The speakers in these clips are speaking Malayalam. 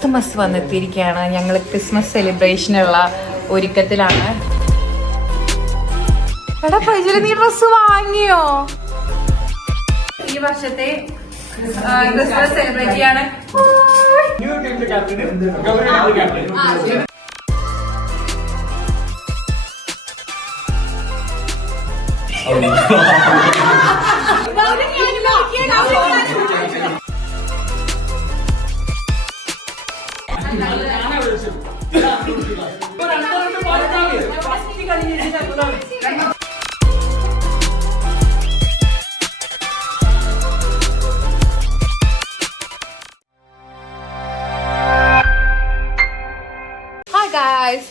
ക്രിസ്തുമസ് വന്നെത്തിയിരിക്കുകയാണ്. ഞങ്ങൾ ക്രിസ്മസ് സെലിബ്രേഷനുള്ള ഒരുക്കത്തിലാണ്. എടാ പൈസ നീ ഡ്രസ് വാങ്ങിയോ? ഈ വർഷത്തെ ക്രിസ്മസ് സെലിബ്രേറ്റ് ചെയ്യാണ്.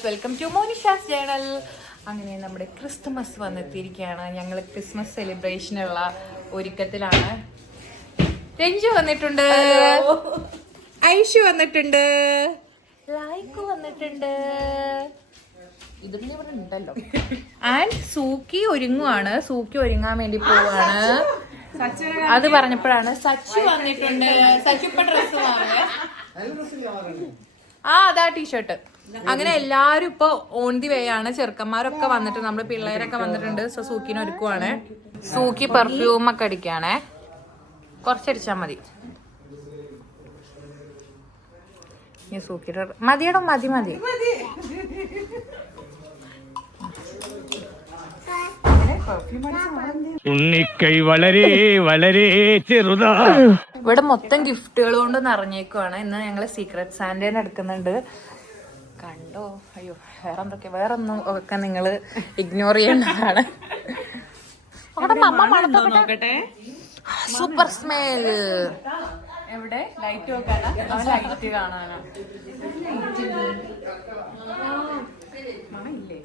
വെൽക്കം ടു മോനിഷാസ് ചാനൽ. അങ്ങനെ നമ്മുടെ ക്രിസ്തുമസ് വന്നെത്തിയിരിക്കുകയാണ്. ഞങ്ങൾ ക്രിസ്മസ് സെലിബ്രേഷനുള്ള ഒരുക്കത്തിലാണ്. രഞ്ജു വന്നിട്ടുണ്ട്, ഐഷു വന്നിട്ടുണ്ട്, ലൈക്ക് വന്നിട്ടുണ്ട്, ഇതും ഇവിടെ ഉണ്ടല്ലോ. ആൻഡ് സൂക്കി ഒരുങ്ങുവാണ്. സൂക്കി ഒരുങ്ങാൻ വേണ്ടി പോവാണ്. അത് പറഞ്ഞപ്പോഴാണ് സച്ചു വന്നിട്ടുണ്ട്. സച്ചു ഇപ്പൊ ഡ്രസ് വാങ്ങേ. അതാ ടീഷർട്ട്. അങ്ങനെ എല്ലാരും ഇപ്പൊ ഓൺ ദി വേ ആണ്. ചെറുക്കന്മാരൊക്കെ വന്നിട്ട് നമ്മള് പിള്ളേരൊക്കെ വന്നിട്ടുണ്ട്. സോ സൂക്കിനെ ഒരുക്കുവാണ്. സൂക്കി പെർഫ്യൂം ഒക്കെ അടിക്കാണേ. കുറച്ചടിച്ചാ മതി. സൂക്കിയുടെ മതിയടോ, മതി മതി. ഉണ്ണിക്കൈ വളരെ വളരെ ചെറുതാ. ഇവിടെ മൊത്തം ഗിഫ്റ്റുകൾ കൊണ്ട് നിറഞ്ഞേക്കുവാണ്. ഇന്ന് ഞങ്ങള് സീക്രട്ട് സാന്റേനെ എടുക്കുന്നുണ്ട്. കണ്ടോ? അയ്യോ, വേറൊന്നും ഒക്കെ നിങ്ങള് ഇഗ്നോർ ചെയ്യേണ്ടതാണ്. Super smell. എവിടെ ലൈറ്റ് നോക്കാനാ? ലൈറ്റ് കാണാനാ.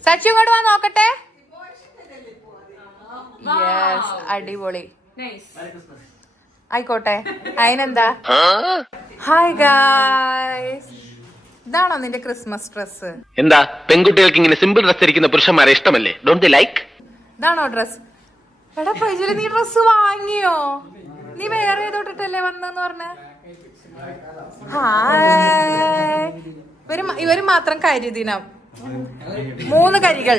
സച്ചു ഇങ്ങോട്ട് വാ നോക്കട്ടെ. യെസ്, അടിപൊളി. ആയിക്കോട്ടെ, അതിനെന്താ. ഹായ് ഗായ്സ്, ഇതാണോ നിന്റെ ക്രിസ്മസ് ഡ്രസ്? എന്താ പെൺകുട്ടികൾക്ക് ഇങ്ങനെ സിമ്പിൾ ഡ്രസ് ധരിക്കുന്ന പുരുഷന്മാരെ ഇഷ്ടമല്ലേ? Don't like? ഇതാണോ ഡ്രസ്? എടാ പൈസ നീ ഡ്രസ് വാങ്ങിയോ? നീ വേറെ ഏതോട്ടിട്ടല്ലേ വന്നെന്ന് പറഞ്ഞ? ഹായ്. ഇവര് മാത്രം കരിദിനം. 3 കരികൾ.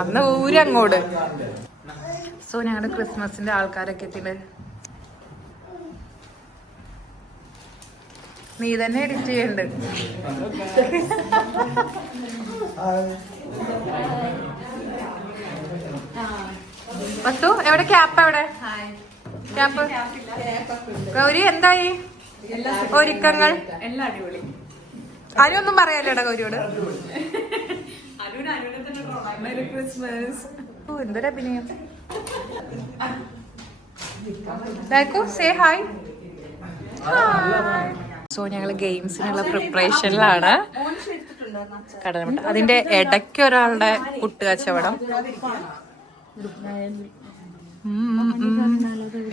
അന്ന് ഊരങ്ങോട്. സോ ഞങ്ങളുടെ ക്രിസ്മസിന്റെ ആൾക്കാരൊക്കെ എത്തിയിട്ട് നീ തന്നെ എഡിറ്റ് ചെയ്യണ്ട്. പത്തു എവിടെ? ക്യാപ്പ് എവിടെ? ക്യാപ്പ്. ഗൗരി എന്തായി ഒരുക്കങ്ങൾ? എല്ലാം അടിപൊളി. അനുവൊന്നും പറയാല്ലേടാ ഗൗരിയോട്? എന്തൊരു അഭിനയം. Say hi. സോ ഞങ്ങള് ഗെയിംസിനുള്ള പ്രിപ്പറേഷനിലാണ്. കടലമുട്ട അതിന്റെ ഇടയ്ക്ക് ഒരാളുടെ പുട്ട് കച്ചവടം.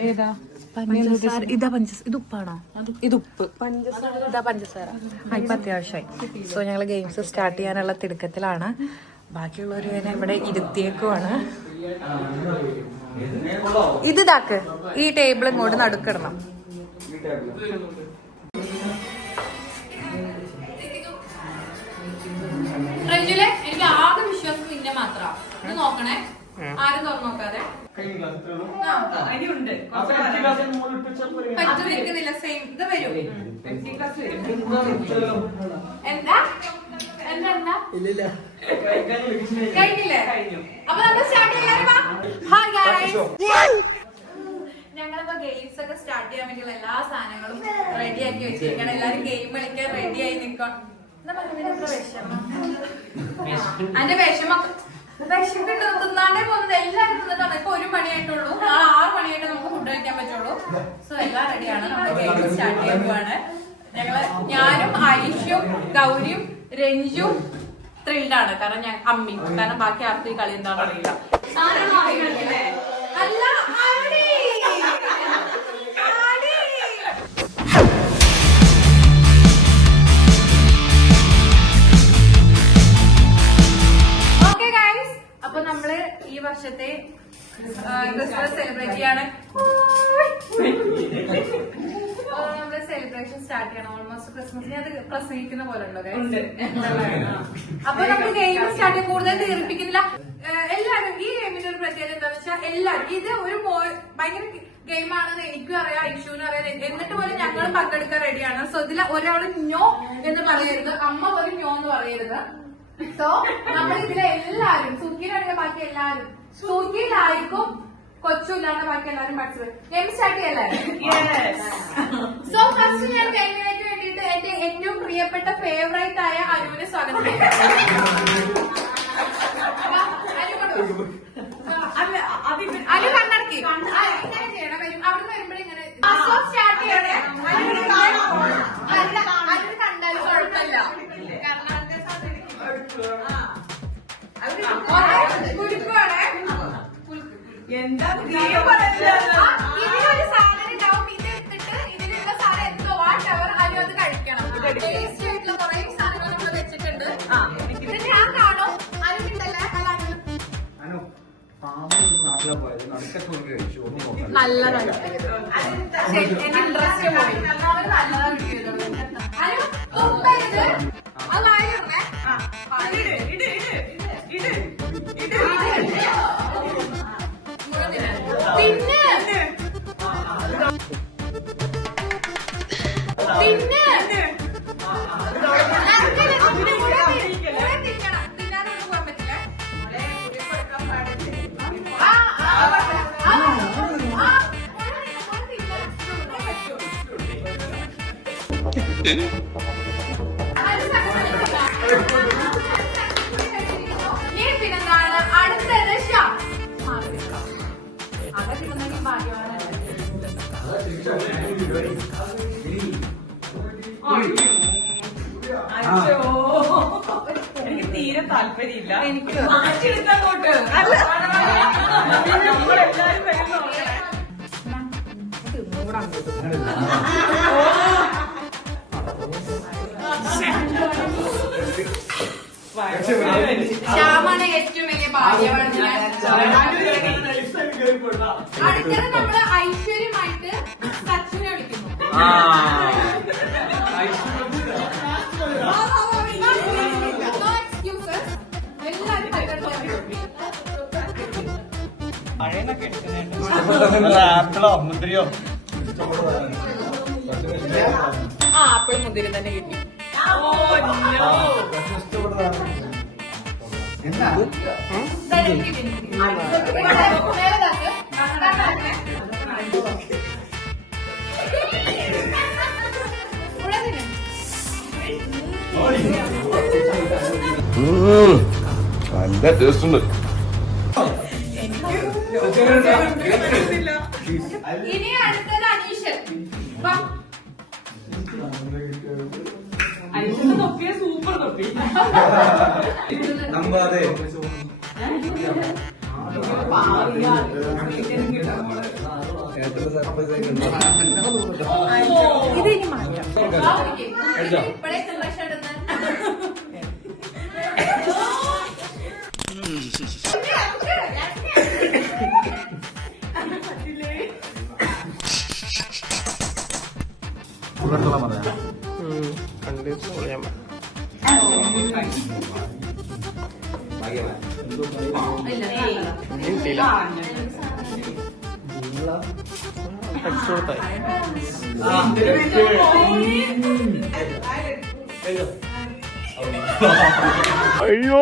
ഏതാ? പഞ്ചസാര. ഇതാ പഞ്ചസാര. ഇത് ഉപ്പാണോ? ഇത് ഉപ്പ്. ഇതാ പഞ്ചസാര. ഇപ്പൊ അത്യാവശ്യമായി. സോ ഞങ്ങള് ഗെയിംസ് സ്റ്റാർട്ട് ചെയ്യാനുള്ള തിടുക്കത്തിലാണ്. ബാക്കിയുള്ളവർ ഇവിടെ ഇരുത്തിയേക്കുവാണ്. ഇത് ഇതാക്ക്. ഈ ടേബിൾ ഇങ്ങോട്ട് നടുക്കിടണം. എനിക്ക് ആകെ വിശ്വാസം നിന്നെ മാത്ര. ഇത് നോക്കണേ, ആരും തുറന്നു നോക്കാതെ. പറ്റുന്നില്ല. സെയിം ഇത് വരും. എന്താ എന്താ കഴിഞ്ഞില്ലേ? അപ്പൊ നമ്മൾ സ്റ്റാർട്ട് ചെയ്യാം. ഹായ് ഗൈസ്, ഞങ്ങളിപ്പോ ഗെയിംസ് ഒക്കെ സ്റ്റാർട്ട് ചെയ്യാൻ വേണ്ടിയുള്ള എല്ലാ സാധനങ്ങളും റെഡി ആക്കി വെച്ചിരിക്കണം. എല്ലാരും ഗെയിം കളിക്കാൻ റെഡി ആയി നിക്കണം. അതിന്റെ വിഷമുണ്ട്. തിന്നാണ്ടേ പോകുന്നത് എല്ലാവരും തിന്നിട്ടാണ്. ഇപ്പൊ 1 മണിയായിട്ടുള്ളൂ. നാളെ 6 മണിയായിട്ട് നമുക്ക് ഫുഡ് കഴിക്കാൻ പറ്റുള്ളൂ. സോ എല്ലാം റെഡിയാണ്. നമ്മൾ ഗെയിം സ്റ്റാർട്ട് ചെയ്യാൻ പോവാണ്. ഞാനും ഐഷും ഗൗരിയും രഞ്ജും ത്രിൽഡ് ആണ്. കാരണം അമ്മിയും. കാരണം ബാക്കി ആർക്കും ഈ കളി എന്താണെന്ന് അറിയില്ല. അല്ല വർഷത്തെ ക്രിസ്മസ് സെലിബ്രേറ്റ് ചെയ്യാണ്. നമ്മള് സെലിബ്രേഷൻ സ്റ്റാർട്ട് ചെയ്യണം. ഓൾമോസ്റ്റ് ക്രിസ്മസിന് അത് പ്രസംഗിക്കുന്ന പോലെ ഉണ്ടോ? അപ്പൊ നമുക്ക് ഗെയിം സ്റ്റാർട്ട് ചെയ്യാൻ കൂടുതൽ തീർപ്പിക്കുന്നില്ല. എല്ലാവരും ഈ ഗെയിമിന്റെ ഒരു പ്രത്യേകത എന്താണെന്ന് വെച്ചാൽ എല്ലാവരും ഇത് ഒരു ഭയങ്കര ഗെയിമാണെന്ന് എനിക്കും അറിയാം, ഇഷ്യൂനും അറിയാം. എന്നിട്ട് പോലും ഞങ്ങൾ പങ്കെടുക്കാൻ റെഡിയാണ്. സോ ഇതിൽ ഒരാള് ഞോ എന്ന് പറയരുത്, അമ്മ പോലും ഞോ എന്ന് പറയരുത്. സോ നമ്മൾ ഇതിലെ എല്ലാവരും സുഖിയിലാണെങ്കിൽ ബാക്കി എല്ലാവരും സുഖിയിലായിരിക്കും, കൊച്ചു ഇല്ലാണ്ട് ബാക്കി എല്ലാവരും പഠിച്ചത്. ഗെയിം സ്റ്റാർട്ട് ചെയ്യല്ലേ? സോ ഫസ്റ്റ് ഞാൻ ഗെയിമിലേക്ക് വേണ്ടിയിട്ട് എന്റെ ഏറ്റവും പ്രിയപ്പെട്ട ഫേവറേറ്റ് ആയ അനുവിനെ സ്വാഗതം ചെയ്യാം. അനു കണ്ണടക്കി ഇങ്ങനെ ചെയ്യണം. അവിടുന്ന് വരുമ്പോഴും ഇങ്ങനെ സ്റ്റാർട്ട് ചെയ്യണേ. അനു കണ്ടാലും കുഴപ്പമില്ല. കുലുക്കുവാണേ. ഇതിലൊരു സാധനം ഉണ്ടാവും. ഇത് എടുത്തിട്ട് ഇതിലുള്ള സാധനം എന്തോ വാട്ടവർ അനു അത് കഴിക്കണം. ടേസ്റ്റി ആയിട്ടുള്ള കുറെ സാധനങ്ങൾ നമ്മൾ വെച്ചിട്ടുണ്ട്. ഇത് ഞാൻ കാണും. അനുണ്ടല്ലേ? അല്ല നല്ലതാണ്. ഇൻട്രസ്റ്റ് പോയി. നല്ലതാ കിട്ടിയത്. അനു തുമ്പരുത്. അതായിരുന്നേ. പിന്നെ തിന്നാനൊന്നും പോകാൻ പറ്റില്ല. പിന്നെന്താണ് അടുത്തത്? അതൊക്കെ ഭാഗ്യവാനാണ്. എനിക്ക് തീരെ താല്പര്യമില്ല. എനിക്ക് മാറ്റിയെടുത്തോട്ട് നമ്മളെല്ലാരും ശ്യാമാണ് ഏറ്റവും വലിയ ഭാഗ്യവാൻ. അടുത്തത് നമ്മള് ഐശ്വര്യമായിട്ട് സച്ചിനെ വിളിക്കുന്നു. ആപ്പിളോ മുന്തിരിയോ? ആപ്പിളും മുന്തിരി തന്നെ കിട്ടി. നല്ല ടേസ്റ്റ് ഉണ്ട്. ഇനി അടുത്തത് അനീഷൻ. അനീഷിന്റെ തൊപ്പിയെ സൂപ്പർ തൊപ്പി. നമ്പാതെ ഇത് ഇനി മാറ്റാം. ഇപ്പോഴേ സെലക്ഷൻ ഇടുന്ന അയ്യോ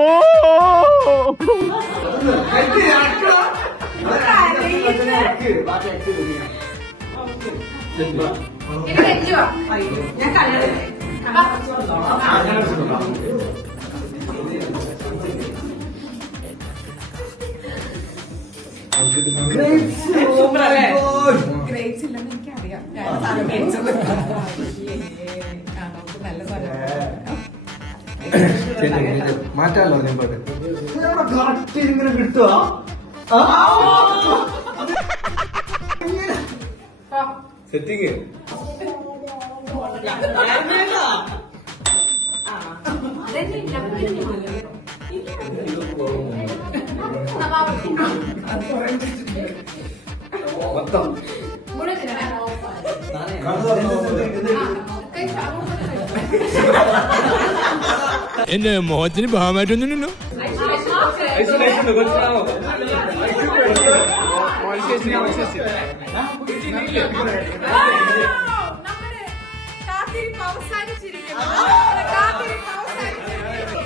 ഞാൻ കല്ലട ഗ്രേപ്സ് ഇല്ലെന്ന് എനിക്കറിയാം. നല്ല മാറ്റാലോ ഞാൻ പാട്ട് കറക്റ്റ് ഇങ്ങനെ കിട്ടുക. സെറ്റിങ് മൊത്തം എന്റെ മോഹത്തിന് ഭാവമായിട്ടൊന്നുമില്ലല്ലോ. നമ്മുടെ കാത്തിരിപ്പ് അവസാനിച്ചിരിക്കുന്നു. കാത്തിരിപ്പ് അവസാനിച്ചിരിക്കുന്നു.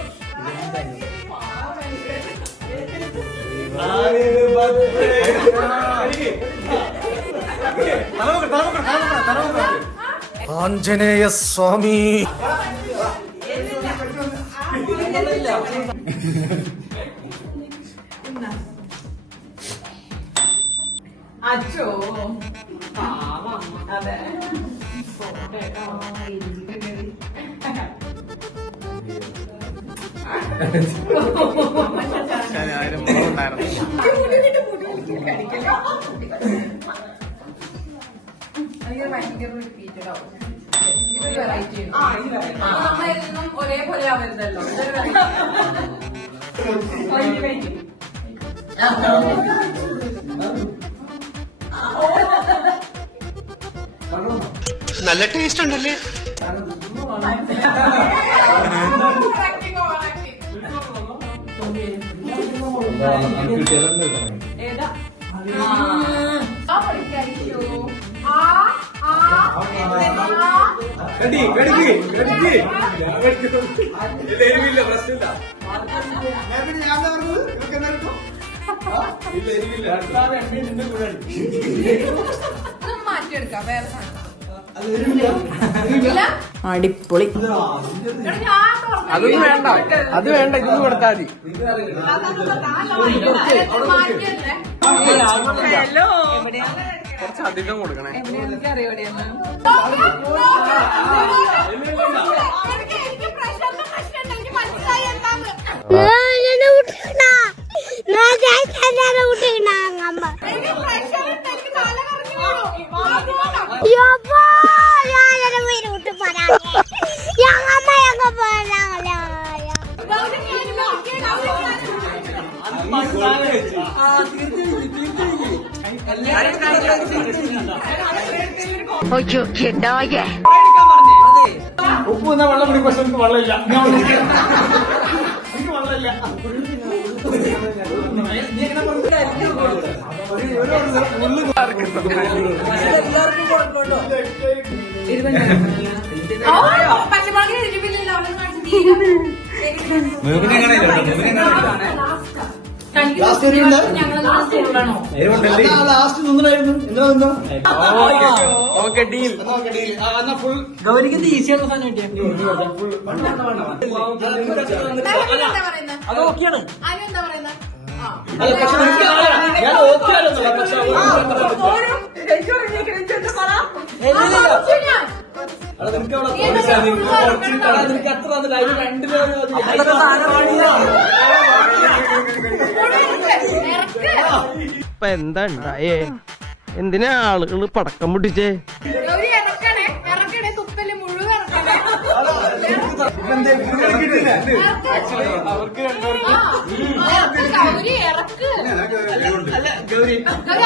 ആഞ്ജനേയ സ്വാമി. അച്ചോ അതെ ഭയങ്കര റിപ്പീറ്റഡ് ആവും. ഇതൊരു വെറൈറ്റി നമ്മളെന്നും ഒരേപോലെ ആവരുതല്ലോ. ഇതൊരു വെറൈറ്റി. നല്ല ടേസ്റ്റ് ഉണ്ടല്ലേ? ഏതാ പ്രശ്നമില്ല. മാറ്റിയെടുക്കാം വേറെ അടിപൊളി. അതൊന്നും വേണ്ട, അത് വേണ്ട, ഇതൊന്നും കൊടുത്താൽ മതി. ഹലോ കുറച്ച് അധികം കൊടുക്കണേ. എനിക്കറിയോ എവിടെയെന്ന് ഉപ്പ് വന്നാൽ വെള്ളം കുടി. പക്ഷെ എനിക്ക് വെള്ളമില്ല, എനിക്ക് വെള്ളമില്ല. പച്ചമുളക് എരിവില്ലല്ലോ. ലാസ്റ്റ് നിന്നായിരുന്നു. Okay deal. ഫുൾ ഗൗരിക്ക് ഈസിയാണ് സാധനം കിട്ടിയ അത് ഓക്കെയാണ്. എന്താ പറയുന്നത്? ഞാൻ ഓക്കെ ആയിരുന്നല്ലോ. പക്ഷെ നിനക്ക് അത്ര രണ്ടിലും ഇപ്പൊ എന്താ ഉണ്ടായേ? എന്തിനാ ആളുകള് പടക്കം പൊട്ടിച്ചേ? ഗൗരി ഇറക്കണേ, ഇറക്കണേ, തുപ്പല് മുഴുവൻ ഇറക്കണേ. അവർക്ക് ഗൗരി ഇറക്ക്. ഗൗരി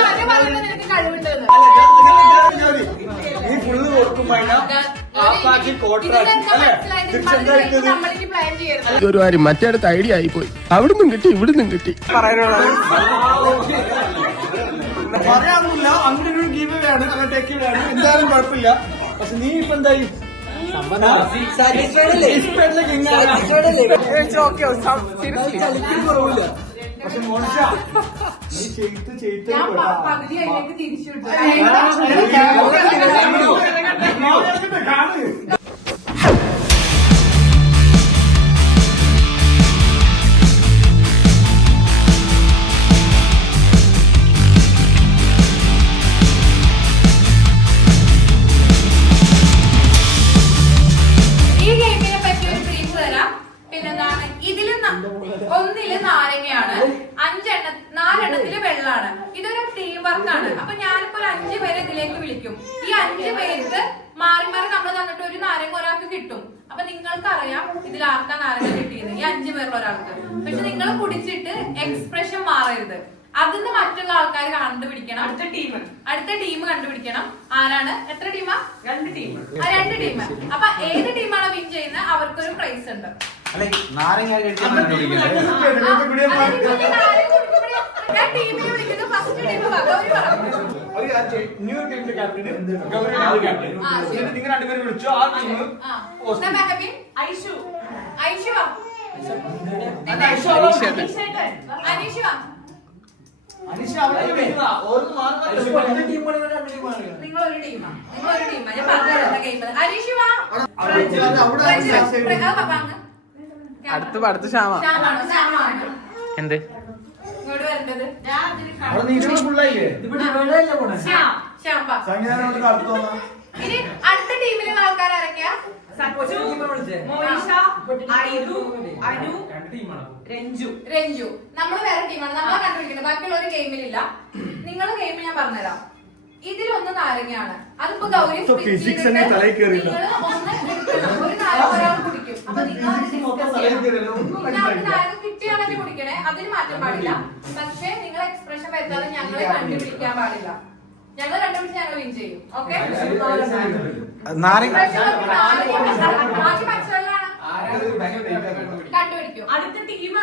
ആരെ പറയുന്നത് നിനക്ക് കഴിവുണ്ടെന്ന്? ഈ ഫുള്ള് കൊടുക്കുമ്പോ ഹാഫാക്കി കോട്ടറാക്കി അല്ലേ? നമ്മളിനി പ്ലാൻ ചെയ്യരുത്. ഇതൊരു കാര്യം മറ്റേടത്ത് ഐഡിയ ആയിപ്പോയി. അവിടുന്നും കിട്ടി ഇവിടുന്നും കിട്ടി. പറയാനൊന്നുമില്ല. അങ്ങനെ ഒരു ഗീവ് ആണ്, അങ്ങനെ ടേക്ക് ആണ്, എന്തായാലും കുഴപ്പമില്ല. പക്ഷെ നീ ഇപ്പൊ എന്തായി? കുറവില്ല. പക്ഷെ മോശ നീ ചെയ്ത് ഞാൻ പകുതി അതിലേക്ക് തിരിച്ചു വിട്ടു. ഈ ഗെയിമിനെ പറ്റി ഒരു ബ്രീഫ് തരാം. പിന്നെന്താണ്, ഇതില് ഒന്നില് നാരങ്ങയാണ്, 4 വെള്ളമാണ്. ഇതൊരു ടീം വർക്കാണ്. അപ്പൊ ഞാനിപ്പോ ഒരു 5 പേരെ ഇതിലേക്ക് വിളിക്കും. ഈ 5 പേർക്ക് മാറി മാറി നമ്മൾ തന്നിട്ട് ഒരു നാരങ്ങ ഒരാൾക്ക് കിട്ടും. അപ്പൊ നിങ്ങൾക്കറിയാം ഇതിൽ ആർക്കാ നാരങ്ങ കിട്ടിയത്, ഈ 5 പേരിൽ ഒരാൾക്ക്. പക്ഷെ നിങ്ങൾ കുടിച്ചിട്ട് എക്സ്പ്രഷൻ മാറരുത്. അതിന് മറ്റുള്ള ആൾക്കാർ കണ്ടുപിടിക്കണം. അടുത്ത ടീം കണ്ടുപിടിക്കണം ആരാണ്. എത്ര ടീമാ? 2 ടീം. 2 ടീം. അപ്പൊ ഏത് ടീമാണോ വിൻ ചെയ്യുന്നത് അവർക്കൊരു പ്രൈസ് ഉണ്ട്. നാരങ്ങ കഴിക്കാൻ ഞാൻ ടീമിനെ വിളിക്കുന്നു. ഫസ്റ്റ് ടീം ഗൗരി പറഞ്ഞു. ന്യൂ ടീമിന്റെ ക്യാപ്റ്റന് ഗൗരി ക്യാപ്റ്റൻ. നിങ്ങൾ രണ്ടുപേരും വിളിച്ചു. ആ ടീം ഐഷു ഐഷു അനീഷ് വാ. നിങ്ങളൊരു ടീമാ. ഞാൻ പറഞ്ഞുതരാം ഗെയിം. അനീഷ് വാ. അടുത്ത ശ്യാമാണോ എന്ത് ഇങ്ങോട്ട് വരേണ്ടത് ഇനി അടുത്ത ടീമിലുള്ള ആൾക്കാർ ആരൊക്കെയാ? രഞ്ജു. നമ്മൾ വേറെ ടീമാണ്. നമ്മളെ കണ്ടുപിടിക്കുന്നത്. ബാക്കിയുള്ള ഒരു ഗെയിമിലില്ല. നിങ്ങളുടെ ഗെയിം ഞാൻ പറഞ്ഞുതരാം. ഇതിലൊന്ന് നാരങ്ങയാണ്. അതിപ്പോ ഗൗരി നിങ്ങൾ ഒന്ന് ഒരു നാരങ്ങ ഒരാൾ കുടിക്കും. അപ്പൊ നിങ്ങൾ നാരങ്ങ കിട്ടിയാണെങ്കിൽ കുടിക്കണേ. അതിന് മാറ്റം പാടില്ല. പക്ഷെ നിങ്ങൾ എക്സ്പ്രഷൻ വരുത്താതെ ഞങ്ങളെ കണ്ടുപിടിക്കാൻ പാടില്ല. ഞങ്ങൾ കണ്ടുപിടിച്ച് ഞങ്ങൾ വിൻ ചെയ്യും. ഓക്കെ? ബാക്കി പച്ചവെള്ളമാണ്. കണ്ടുപിടിക്കും. അടുത്ത ടീമാ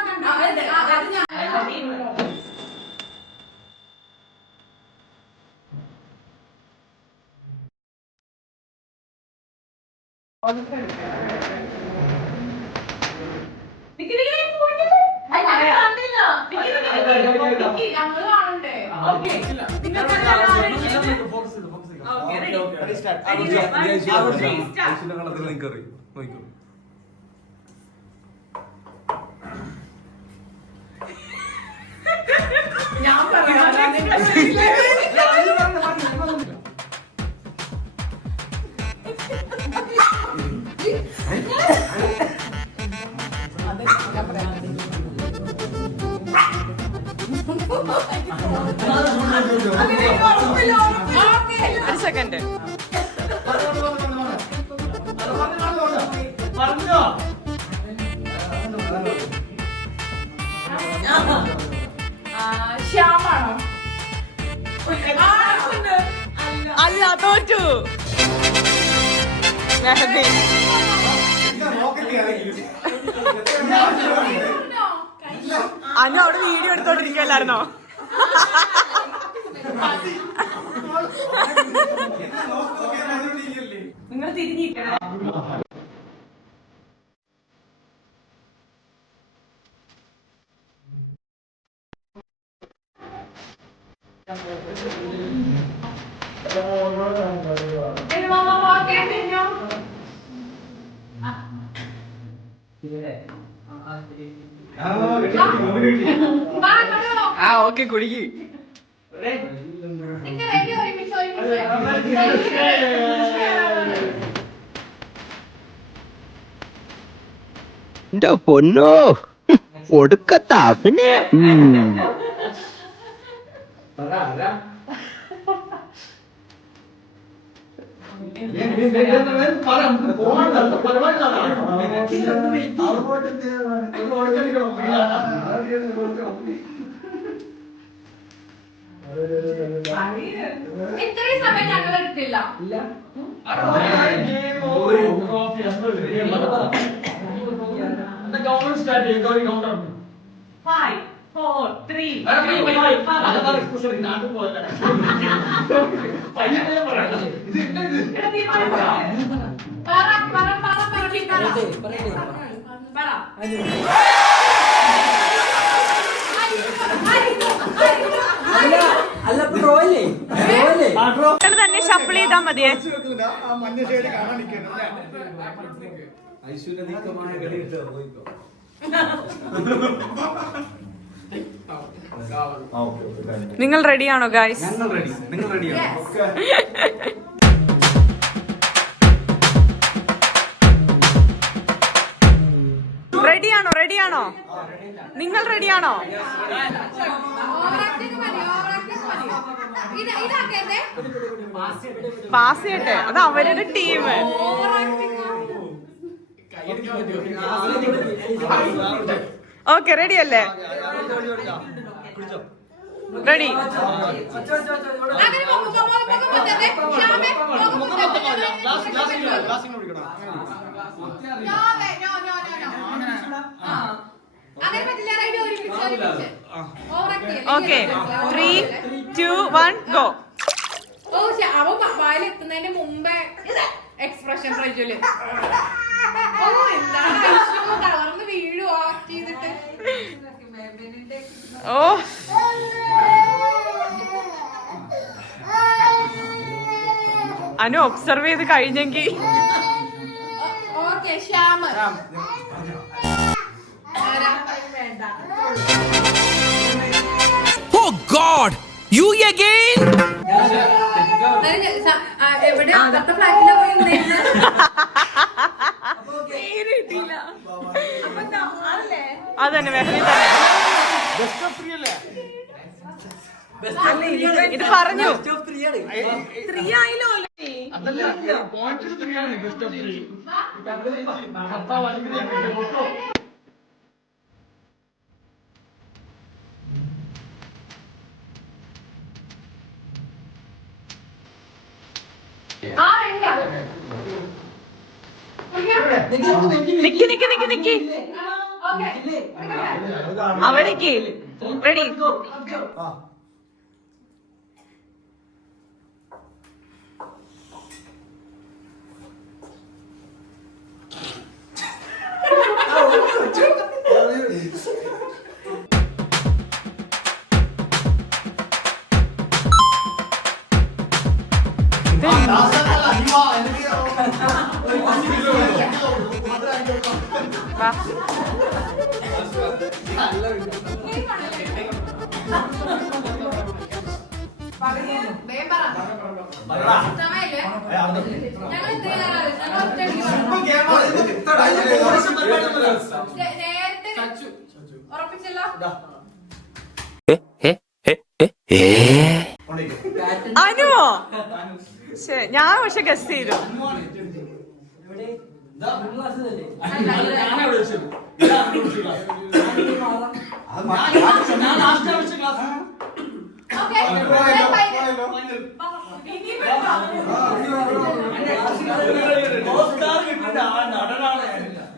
ഒരു സെക്കൻഡ്. ശ്യാമാണോ? അല്ല, തോറ്റു. അനു അവിടെ വീഡിയോ എടുത്തോണ്ടിരിക്കുവല്ലായിരുന്നോ? നിങ്ങൾ തിരിഞ്ഞിരിക്കണം. ഓക്കെ കുടിക്ക്. എന്റെ പൊന്നോ ഒടുക്കത്താപ്പിനെ ഇത്രയും സമയം ഞങ്ങൾ എടുത്തില്ല. Five, four, three, തന്നെ ഷഫിൾ ചെയ്താൽ മതിയേ. നിങ്ങൾ റെഡിയാണോ ഗായ്സ്? റെഡിയാണോ? നിങ്ങൾ റെഡിയാണോ? പാസ് ചെയ്യട്ടെ, അത് അവരുടെ ടീം. ഓക്കെ, റെഡി അല്ലേ? റെഡി. അങ്ങനെ പറ്റില്ല. റെഡി? ഒരു മിനിറ്റ്. Okay 3, 2, 1 go. ഓ അവ വായിലെത്തുന്നതിന് മുമ്പേ എക്സ്പ്രഷൻ പ്രജ്വല്. ഓ എന്താണ് തളർന്ന് വീഴും ആക്ട് ചെയ്തിട്ട്. ഓ അനു ഒബ്സർവ് ചെയ്ത് കഴിഞ്ഞെങ്കിൽ. Okay Shyama. Oh God! You again? എവിടെ അപ്പുറത്തെ ഫ്ലാറ്റിലെ പോയി അതന്നെ മെഹറി തന്നെ ഇത് പറഞ്ഞു. നിക്ക് നിക്ക് നിക്ക് നിക്ക് അവിടേക്ക്. റെഡി? ഉറപ്പിച്ചല്ലോ. അനുവോ? ഞാൻ പക്ഷെ ഗസ് ചെയ്തു.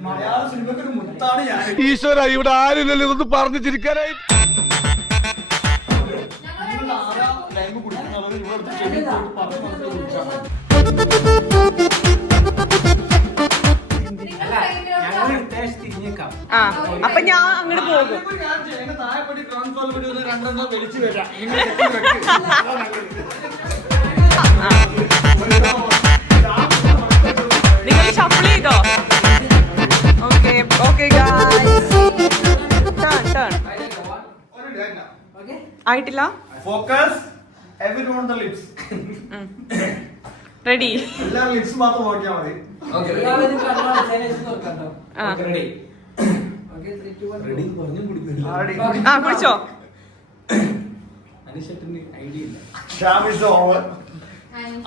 മലയാള സിനിമക്ക് ഒരു മുത്താണ് ഞാൻ. ഈശ്വര ഇവിടെ ആരില്ലല്ലോ ഇതൊന്ന് പറഞ്ഞു ചിരിക്കാനായി. ആ അപ്പൊ ഞാൻ അങ്ങോട്ട് പോകും. നിങ്ങൾ ഷഫിൾ ചെയ്തോ? ഓക്കെ ഓക്കെ ടേൺ ആയിട്ടില്ല. Focus every on the lips. Ready? എല്ലാ ലിപ്സ് മാത്രം നോക്കിയാൽ മതി. ആ കുടിച്ചോ. Shyam is the over.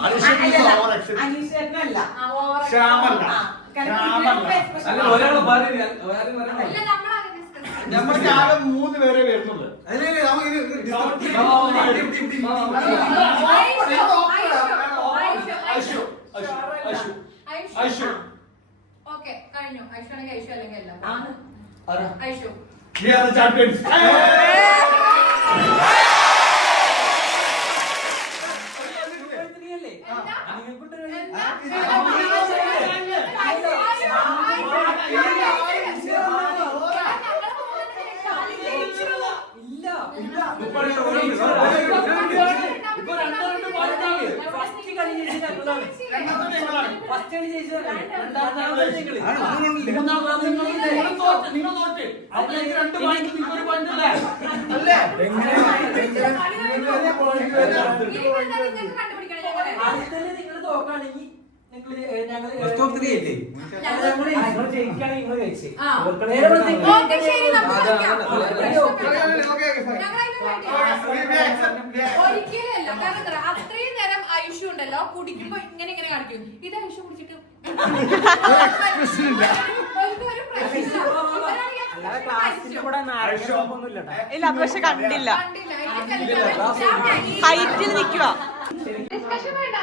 Anisha is the over except ശ്യാമല്ല. നമ്മൾക്ക് ആകെ 3 പേരെ വരുന്നുള്ളൂ. ഓക്കെ കഴിഞ്ഞു. ഐഷു ആണെങ്കിൽ ഐഷു അല്ലെങ്കിൽ എല്ലാം Aishu. We are the champions. ഒരിക്കലല്ല. കാരണം അത്രയും നേരം ഐഷു ഉണ്ടല്ലോ കുടിക്കുമ്പോ ഇങ്ങനെ ഇങ്ങനെ കാണിക്കും. ഇത് ഐഷു കുടിച്ചിട്ട് ഇല്ല അത് പക്ഷെ കണ്ടില്ല. ഹൈറ്റിൽ നിൽക്കുക. ഡിസ്കഷൻ വേണ്ട.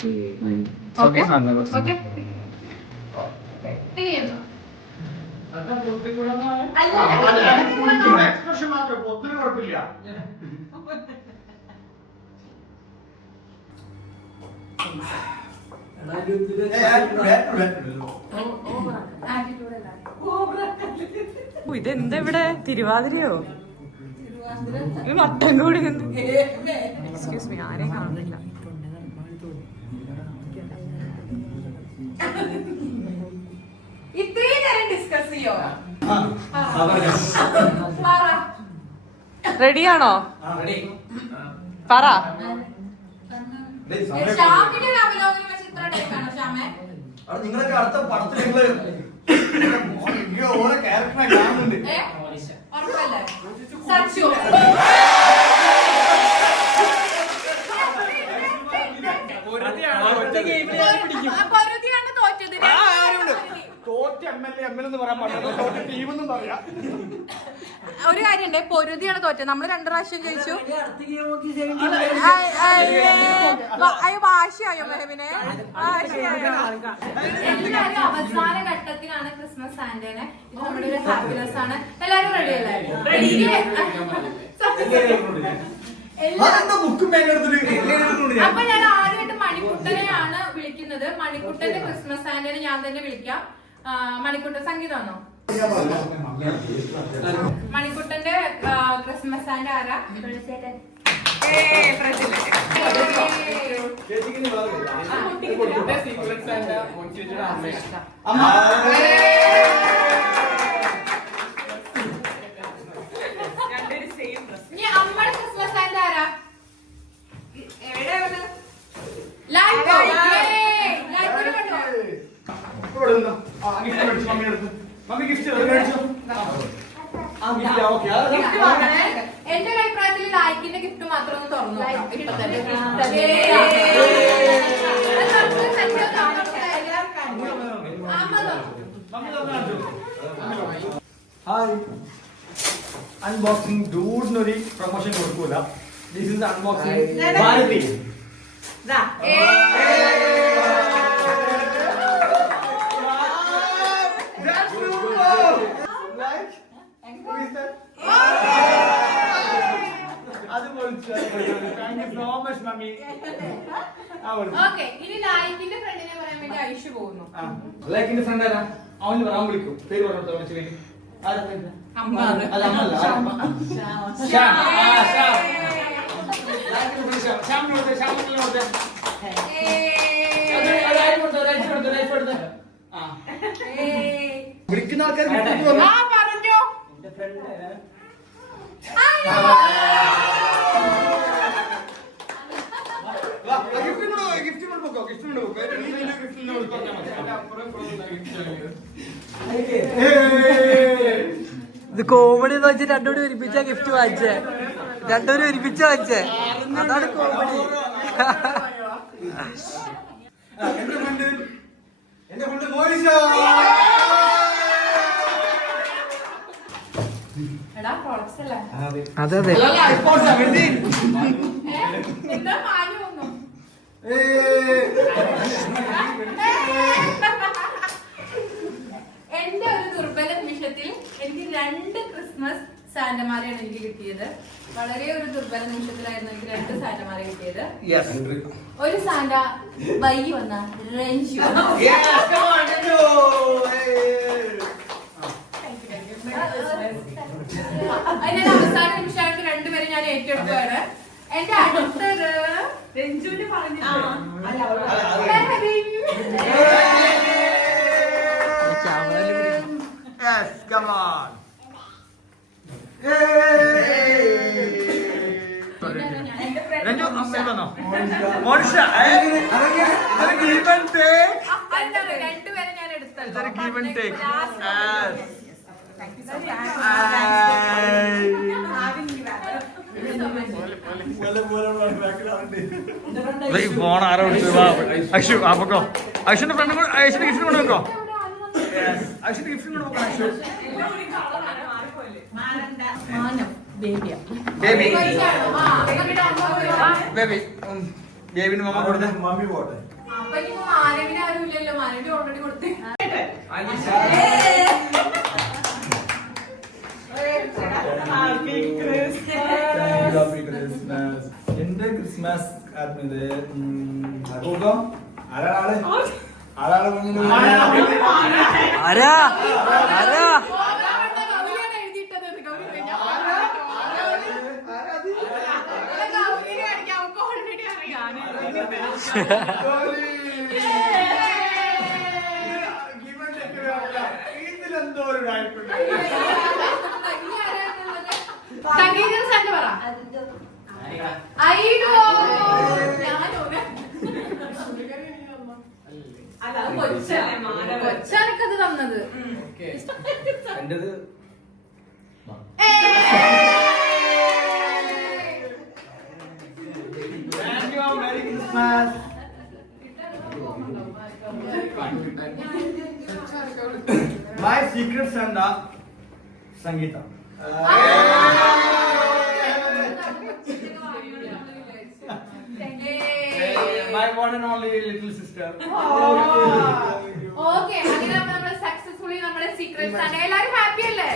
ഓക്കെ ഓക്കെ ഇതെന്താ ഇവിടെ തിരുവാതിരയോ ഇത് മട്ടൻ കൂടി എക്സ്ക്യൂസ് മീ ആരെയും കാണുന്നില്ല. ഇത്രയും നേരം ഡിസ്കസ് ചെയ്യോ? റെഡിയാണോ? പറ. ശ്യാമിന്റെ അവലോകനം വെച്ച് ഇത്ര ടൈപ്പാണോ ശ്യാമേ? നിങ്ങളൊക്കെ അടുത്ത പടത്തിൽ ഓരോ ക്യാരക്ടറെ കാണുന്നുണ്ട്. ഉറപ്പല്ലേ? സച്ചു പൊരുതിയാണ് തോറ്റത്. തോറ്റ MLA എന്ന് പറയാൻ പാടില്ല, തോറ്റ ടീമെന്നും പറയാം. ഒരു കാര്യണ്ട്, പൊരുതിയാണ് തോറ്റത്. നമ്മള് 2 പ്രാവശ്യം ജയിച്ചു. വാശിയായോ മെഹബിനെ? എല്ലാവരും അവസാന ഘട്ടത്തിലാണ് ക്രിസ്മസ് സാന്റേനെ. ഇത് നമ്മുടെ ഒരു ഹാപ്പിനെസ് ആണ്. എല്ലാരും റെഡി അല്ലേ? അപ്പൊ ഞാൻ ആദ്യമായിട്ട് മണിക്കുട്ടനെയാണ് വിളിക്കുന്നത്. മണിക്കുട്ടന്റെ ക്രിസ്മസ് സാന്റേനെ ഞാൻ തന്നെ വിളിക്കാം. മണിക്കുട്ടൻ സംഗീതമാണോ? മണിക്കുട്ടന്റെ ക്രിസ്മസ് സാന്റ ആരാ? ഇനി അമ്മയുടെ ക്രിസ്മസ് സാന്റ ആരാ? എവിടെയാണ്? എന്റെ ഒരു അഭിപ്രായത്തിൽ ലൈക്കിന്റെ ഗിഫ്റ്റ് മാത്രം ഒന്ന് തുറന്നു ഹായ്, അൺബോക്സിംഗ് ഡൂഡിനൊരു പ്രൊമോഷൻ കൊടുക്കൂല. This is unboxing Bharathi. Okay, ഇനി ലൈക്കിന്റെ ഫ്രണ്ടിനെ പറയാൻ വേണ്ടി ഐഷു പോകുന്നു. ലൈക്കിന്റെ ഫ്രണ്ട് ആരാ? അവന് പറയാൻ വിളിക്കും. പേര് പറഞ്ഞോ. വിളിക്കുന്ന ആൾക്കാർ പറഞ്ഞോ. ഇത് കോമഡി എന്ന് വെച്ചാൽ രണ്ടുകൂടി ഒരുമിച്ച ഗിഫ്റ്റ് വാങ്ങിച്ചേ. രണ്ടുപേരും ഒരുമിച്ച് വാങ്ങിച്ചേ. അതാണ് കോമഡി. എന്റെ ഫ്രണ്ട് മോയിഷ. എടാ പ്രോഡക്ട്സ് അല്ലേ? അതെ അതെ. എന്താ പാല് വന്നു? എന്റെ ഒരു ദുർബല നിമിഷത്തിൽ എനിക്ക് 2 ക്രിസ്മസ് സാന്റമാരെയാണ് എനിക്ക് കിട്ടിയത്. വളരെ ഒരു ദുർബല നിമിഷത്തിലായിരുന്നു എനിക്ക് 2 സാന്റമാരെ കിട്ടിയത്. ഒരു സാന്റ വൈകി വന്ന രഞ്ജു. അതിന്റെ അവസാന നിമിഷമായിട്ട് 2 പേരെ ഞാൻ ഏറ്റെടുക്കുകയാണ്. എന്റെ അടുത്തത് രഞ്ജുവിന് പറഞ്ഞു. രണ്ടുപേരെ ഞാൻ എടുത്തത്. ഫോൺ ആരോ അക്ഷു അപ്പൊക്കോ അക്ഷുന്റെ ഫ്രണ്ട് അക്ഷുന്റെ ഗിഫ്റ്റ് കൊണ്ട് വെക്കോ. അക്ഷുന്റെ ഗിഫ്റ്റ് കൊണ്ട് വെക്കോ. അക്ഷു ബേബി ബേബിന് മമ്മ കൊടുത്തേ. മമ്മി പോട്ടെ. മാനവിന് ആരും ഇല്ലല്ലോ, മാനവി ഓൾറെഡി കൊടുത്തു. എന്റെ ക്രിസ്മസ് ആരാളെ ആരാളെ ആരാ ആരാ ഗൗരിയാണ് എഴുതിയിട്ടത്. ഗൗരി കാണിക്കാം, അവർക്ക് ഓൾറെഡി അറിയാം. ഇതിലെന്തോ ഒരു ഡയറ്റുണ്ട്. സംഗീതം സെന്റ് പറ. അയ്യോ കൊച്ചാനക്കത് തന്നത്. എന്റേത് merry Christmas. My secret Santa, Sangeeta. My one and only little sister. Okay, അങ്ങനെ നമ്മള് സക്സസ്ഫുള്ളി നമ്മുടെ സീക്രട്ട് സാന്റ. എല്ലാരും ഹാപ്പി അല്ലേ?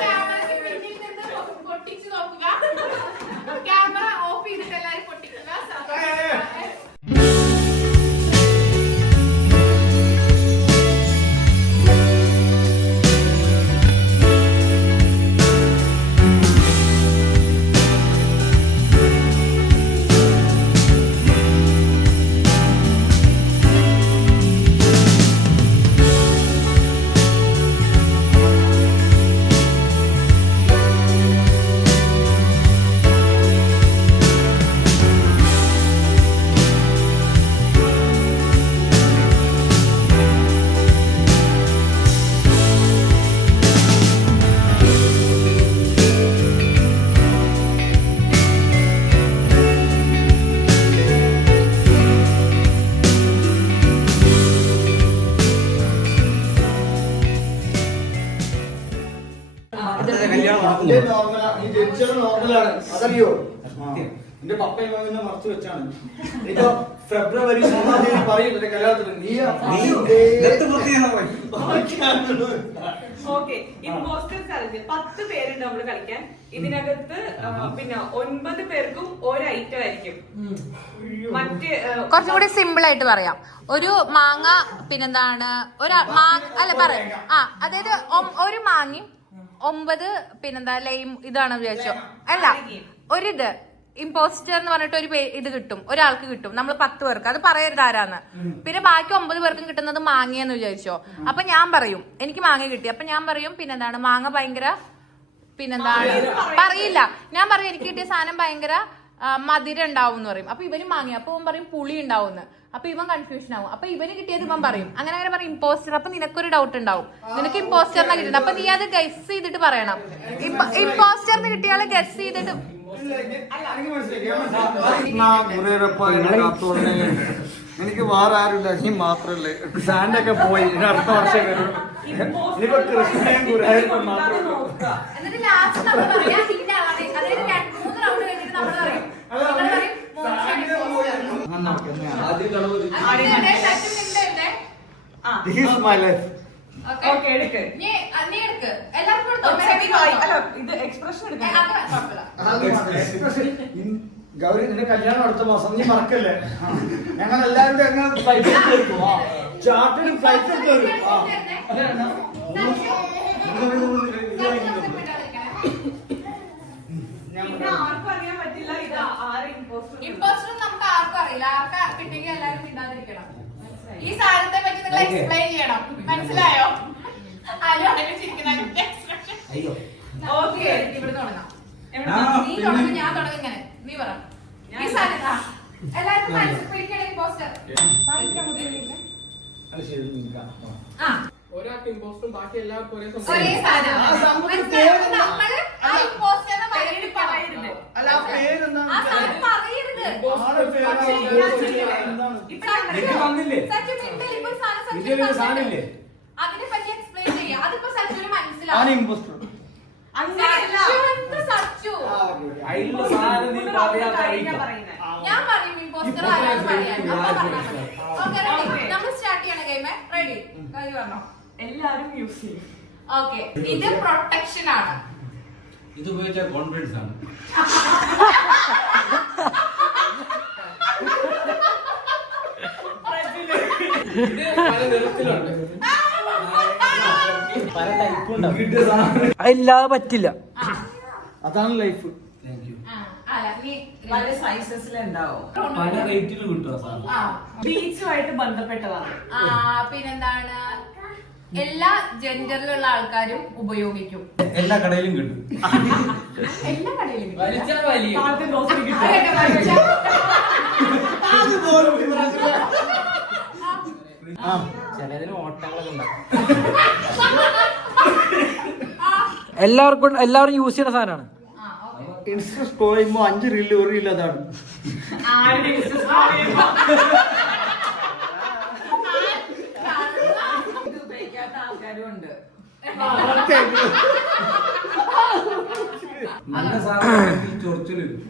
ക്യാമറയ്ക്ക് പിന്നിൽ നിന്ന് പൊട്ടിച്ചു നോക്കുക. ക്യാമറ ഓഫ് ചെയ്തിട്ട് എല്ലാരും പൊട്ടിക്കുക. നോർമലാണ് അതറിയോ? എന്റെ പപ്പയും മകനെ മറച്ചു വെച്ചാണ്. ഇപ്പൊ ഫെബ്രുവരി 3-ാം തീയതി പറയില്ല കല്യാണത്തിന്. ഓക്കെ, ഇമ്പോസ്റ്റർ ചലഞ്ച് 10 പേരുണ്ട് നമ്മള് കളിക്കാൻ. ഇതിനകത്ത് പിന്നെ 9 പേർക്കും ഒരു ഐറ്റം ആയിരിക്കും. മറ്റ് കുറച്ചും കൂടി സിമ്പിൾ ആയിട്ട് പറയാം. ഒരു മാങ്ങ, പിന്നെന്താണ് ഒരു അല്ല പറയാം. അതായത് ഒരു മാങ്ങയും 9 പിന്നെന്താ ലൈം ഇതാണെന്ന് വിചാരിച്ചോ. അല്ല, ഒരിത് ഇമ്പോസ്റ്റർ എന്ന് പറഞ്ഞിട്ട് ഒരു ഇത് കിട്ടും, ഒരാൾക്ക് കിട്ടും. നമ്മൾ 10 പേർക്ക് അത് പറയരുത് ആരാന്ന്. പിന്നെ ബാക്കി 9 പേർക്കും കിട്ടുന്നത് മാങ്ങയെന്ന് വിചാരിച്ചോ. അപ്പൊ ഞാൻ പറയും എനിക്ക് മാങ്ങ കിട്ടി. അപ്പൊ ഞാൻ പറയും പിന്നെന്താണ് മാങ്ങ ഭയങ്കര പിന്നെന്താണ് പറയില്ല. ഞാൻ പറയും എനിക്ക് കിട്ടിയ സാധനം ഭയങ്കര മധുരം ഉണ്ടാവും എന്ന് പറയും. അപ്പൊ ഇവന് മാങ്ങ, അപ്പൊ ഇവൻ പറയും പുളി ഉണ്ടാവും. അപ്പൊ ഇവൻ കൺഫ്യൂഷൻ ആവും. അപ്പൊ ഇവന് കിട്ടിയത് ഇവൻ പറയും. അങ്ങനെ അങ്ങനെ പറയും ഇമ്പോസ്റ്റർ. അപ്പൊ നിനക്കൊരു ഡൗട്ട് ഉണ്ടാവും, നിനക്ക് ഇമ്പോസ്റ്ററിനെ കിട്ടുന്നത്. അപ്പൊ നീ അത് ഗസ് ചെയ്തിട്ട് പറയണം. ഇമ്പോസ്റ്ററിന് കിട്ടിയാളെ ഗസ് ചെയ്തിട്ട് എനിക്ക് വേറെ ആരുമില്ല, നീ മാത്രല്ലേ. സാൻഡ് ഒക്കെ പോയി, ഇനി അടുത്ത വർഷം വരും. ഇനിയിപ്പോ കൃഷ്ണയും ഗുരുവായൂരപ്പൻ മാത്രമേ ഉള്ളൂ. എന്നിട്ട് ലാസ്റ്റ് നമ്മൾ പറയാം ഇതിന്റെ ആളെ. അതായത് 3 റൗണ്ട് കഴിഞ്ഞിട്ട് നമ്മൾ പറയും This is my life. Okay എടുക്ക്. നീ എടുക്ക്. എല്ലാവർക്കും ഇത് എക്സ്പ്രഷൻ എടുക്കാം. ഗൗരി, നിന്റെ കല്യാണം അടുത്ത മാസം, നീ മറക്കല്ലേ. ഞങ്ങൾ എല്ലാവരും എങ്ങനെ ഫ്ലൈറ്റ് എടുക്കും, ചാർട്ടർ ഫ്ലൈറ്റ് എടുക്കും. പിന്നെ ആർക്കും അറിയാൻ പറ്റില്ല ഇത് ആര് ഇമ്പോസ്റ്റർ. ഇമ്പോസ്റ്റർ നമുക്ക് ആർക്കും അറിയില്ല. ആർക്കാ കിട്ടിയെങ്കിൽ എല്ലാവരും കിട്ടാതിരിക്കണം. ഈ സാധനത്തെ പറ്റി നിങ്ങൾ എക്സ്പ്ലെയിൻ ചെയ്യണം. മനസ്സിലായോ? ആരും ചിരിക്കുന്ന ഓക്കെ, ഇവിടെ തുടങ്ങാം. നീ തുടങ്ങി, ഞാൻ തുടങ്ങി. ഇങ്ങനെ നീ പറ. ഈ സാധനം എല്ലാവർക്കും മനസ്സിൽ പിടിക്കണം. ഇമ്പോസ്റ്റർ ഒരാൾക്ക് ഇമ്പോസ്റ്ററും ബാക്കി എല്ലാവർക്കും ഒരേ ഒരേ സാധനം. നമ്മള് ആ ഇമ്പോസ്റ്ററിനെ പറയരുത്. അല്ല, ആ പേരെന്താ? ആ സാധനം പറയരുത്. അതിനെ പറ്റി എക്സ്പ്ലെയിൻ ചെയ്യാം. അതിപ്പോ സച്ചുവിന് മനസ്സിലാവും. അങ്ങനെയല്ല. സച്ചു അതിലുള്ള സാധനം നീ പറയാതെ ഞാൻ പറയും ഇമ്പോസ്റ്റർ ഇമ്പോസ്റ്റർ ആരാന്ന് പറയാം. അപ്പൊ പറഞ്ഞാൽ മതി. Okay, ready? നമ്മൾ സ്റ്റാർട്ട് ചെയ്യണ ഗെയിം. റെഡി? കൈ പറഞ്ഞോ. എല്ലാരും യൂസ് ചെയ്യും. ഓക്കെ, ഇത് പ്രൊട്ടക്ഷൻ ആണ്. ഇത് ഉപയോഗിച്ചാൽ കോൺഫിഡൻസ് ആണ്. ഇത് പല നിറത്തിലുണ്ട്, പല ടൈപ്പ് ഉണ്ടാവും. അതില്ലാതെ പറ്റില്ല. അതാണ് ലൈഫ്. അല്ല, നീ പല സൈസസിലുണ്ടാവും, പല റേറ്റിലും കിട്ടും ആ സാധനം. ബീച്ചുമായിട്ട് ബന്ധപ്പെട്ടതാണ്. പിന്നെന്താണ്, എല്ലാ ജെൻഡറിലുള്ള ആൾക്കാരും ഉപയോഗിക്കും. എല്ലാ കടയിലും കിട്ടും. എല്ലാ കടയിലും കിട്ടും. വലിച്ചാ വലിയ ആദ്യം ഗ്രോസറി കിട്ടും. അതൊക്കെ വലിച്ചാ. ചിലതിന് ഓട്ടങ്ങളൊക്കെ ഉണ്ടാവും. എല്ലാവരും യൂസ് ചെയ്യുന്ന സാധനമാണ്. ഇൻസ്റ്റ സ്ക്രോൾ ചെയ്യുമ്പോ 5 റീല് ഒരു റീൽ അതാണ്. ആരുടെ ചെയ്യുമ്പോ ഇത് ഉപയോഗിക്കാത്ത ആൾക്കാരും ഉണ്ട്. നല്ല സാധനം ചൊറിച്ചില് വരും.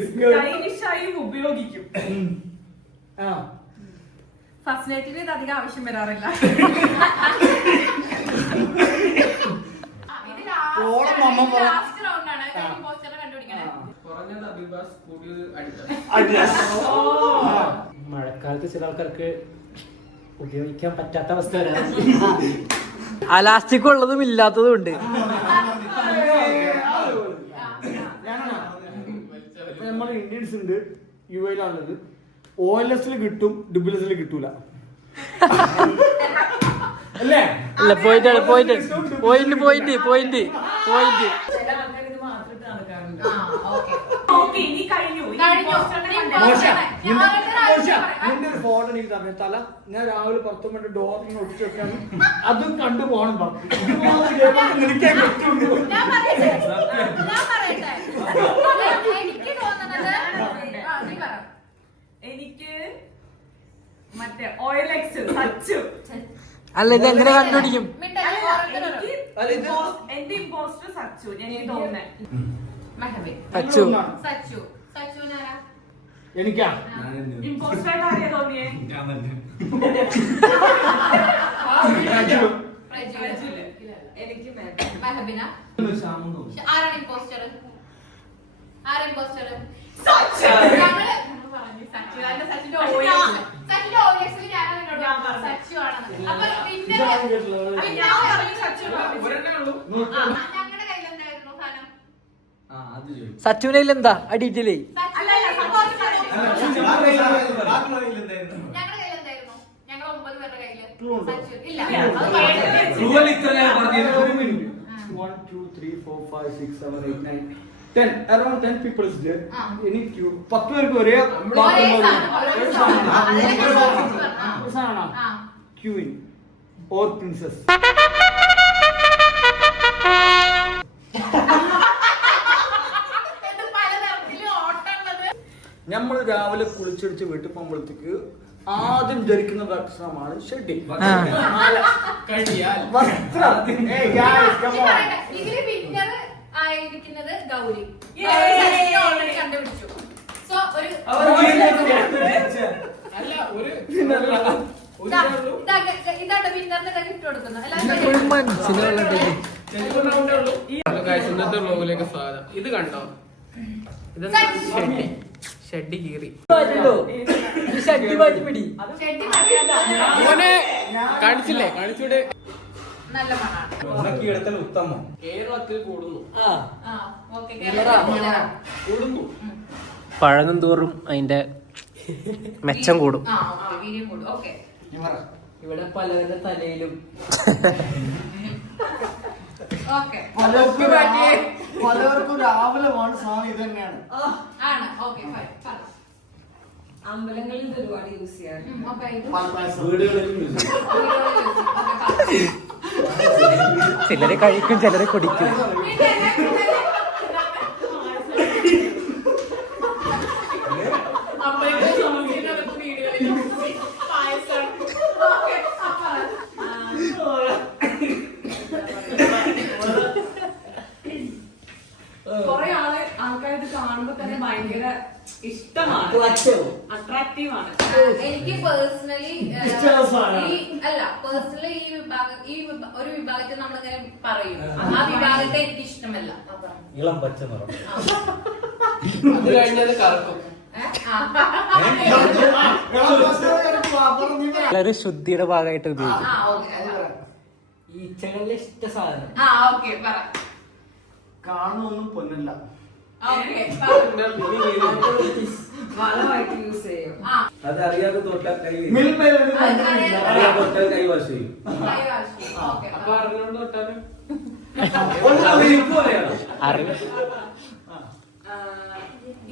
സ്റ്റൈലിഷായും ഉപയോഗിക്കും. ഫസ്റ്റ് നൈറ്റിൽ ഇത് അധികം ആവശ്യം വരാറില്ല. ലാസ്റ്റ് റൗണ്ട് ആണ്. പോസ്റ്റർ കണ്ടുപിടിക്കണേ. കുറഞ്ഞത് അഭിഭാസ്, കൂടിയത് അഡിഡാസ്. മഴക്കാലത്ത് ചില ആൾക്കാർക്ക് ഉപയോഗിക്കാൻ പറ്റാത്ത അവസ്ഥ വരാം. അലാസ്റ്റിക് ഉള്ളതും ഇല്ലാത്തതും ഉണ്ട്. നമ്മൾ ഇന്ത്യൻസ് ഉണ്ട്, യു എയിലാണുള്ളത്. OLS കിട്ടും, ഡുബിലസിൽ കിട്ടൂല. അല്ലേ? അല്ല, പോയിന്റ് ചില ആൾക്കാർ ഇത് മാത്രം നടക്കാറുണ്ട്. ഓക്കെ, ഇനി കഴിഞ്ഞു. ഇനി പോസ്റ്ററിന്റെ നിന്റെ ഒരു ഫോട്ടോ എനിക്ക് തന്നെ തല. ഞാൻ രാവിലെ 10 മണി ഡോർ ഒട്ടിച്ചു വെക്കാണ്. അതും കണ്ടു പോകണം പറഞ്ഞു. നിനക്കേ പറ്റുള്ളൂ. ഞാൻ പറയട്ടെ. എനിക്ക് തോന്നുന്നത് നീ പറ. എനിക്ക് മറ്റേ OLX സച്ചു. അല്ല, ഇത് എങ്ങനെ കണ്ടുപിടിക്കും? എന്റെ ഇമ്പോസ്റ്റർ സച്ചു. എനിക്ക് തോന്നുന്നേ സച്ചു. സച്ചുനാരാ? എനിക്കാ ഇമ്പോസ്റ്റർ ആയിട്ട് ആരെയാ തോന്നിയേ? ഞാൻ തന്നെ. എനിക്ക് മെഹബിന. ആരാണ് ഇമ്പോസ്റ്റർ? ഞങ്ങള് പറഞ്ഞു സച്ചു. അതിന്റെ സച്ചിന്റെ OLX ഞാനാണ് എന്നോട് പറഞ്ഞത് സച്ചു ആണെന്ന്. അപ്പൊ പിന്നെ ഒരെണ്ണേ ഉള്ളൂ. ഞങ്ങളുടെ കയ്യിൽ എന്തായിരുന്നു സാധനം? അത് ചോദിച്ചു. സച്ചുവിനെ എന്താ അടിയിട്ടില്ലേ? ഞങ്ങളുടെ കയ്യിൽ എന്തായിരുന്നു? ഞങ്ങൾ 9 പേരുടെ കയ്യില് സച്ചു ഇല്ല. റൂവൽ ഇത്ര ഞാൻ പറഞ്ഞത്. 1 2 3 4 5 6 7 8 9 10 around 10 people is there. Any queue 10 പേർക്ക് ഒരേ queuing or princess. നമ്മൾ രാവിലെ കുളിച്ചടിച്ച് വീട്ടിൽ പോകുമ്പോഴത്തേക്ക് ആദ്യം ധരിക്കുന്ന ഭക്ഷണമാണ് ഷെഡി. വസ്ത്രം. ഇതില് വിന്നർ ആയിരിക്കുന്നത് ഗൗരി. ഓൾറെഡി കണ്ടുപിടിച്ചു. സോ ഒരു ഇതാണ് വിന്നറിന് ഗിഫ്റ്റ് കൊടുക്കുന്നത്. ഇന്നത്തെ വ്ലോഗിലേക്ക് സ്വാഗതം. ഇത് കണ്ടോ? ഇത് ഷെഡി കീറി. മോനെ കാണിച്ചില്ലേ? കാണിച്ചൂടെ? നല്ല മണാണ്. എടുത്താൽ ഉത്തമം. കേരളത്തിൽ കൂടുന്നു. കൂടുന്നു. പഴകും തോറും അതിന്റെ മെച്ചം കൂടും. വീര്യം കൂടും. ഓക്കെ, ഇവിടെ പലരുടെ തലയിലും ഓക്കെ പലവർക്കും രാവിലെ വേണ്ട സാധനം ഇത് തന്നെയാണ്. ആണ്. Okay, fine. അമ്പലങ്ങളിൽ ഒരുപാട് യൂസ് ചെയ്യാറുണ്ട്. വീടുകളിലും use ചെയ്യും. ചിലരെ കഴിക്കും, ചിലരെ കുടിക്കും. കൊറേ ആളെ അല്ല പേഴ്സണലി ഒരു വിഭാഗത്തെ നമ്മളിങ്ങനെ പറയും ആ വിഭാഗത്തെ എനിക്ക് ഇഷ്ടമല്ല. ഇളം പച്ച നിറം. അത് കഴിഞ്ഞത് കറക്കും. വളരെ ശുദ്ധിയുടെ ഭാഗമായിട്ട് ഉപയോഗിക്കും. ഈച്ചകളിലെ ഇഷ്ട സാധനം. കാണുന്നൊന്നും പൊന്നല്ല. വളമായിട്ട് യൂസ് ചെയ്യും. അത് അറിയാതെ തൊട്ടാൽ കൈ മിൽമയിലൊരു അറിയാതെ തൊട്ടാൽ കൈ വാഷ് ചെയ്യും. അപ്പൊ അറിഞ്ഞോണ്ട് തൊട്ടാലും അറിവ്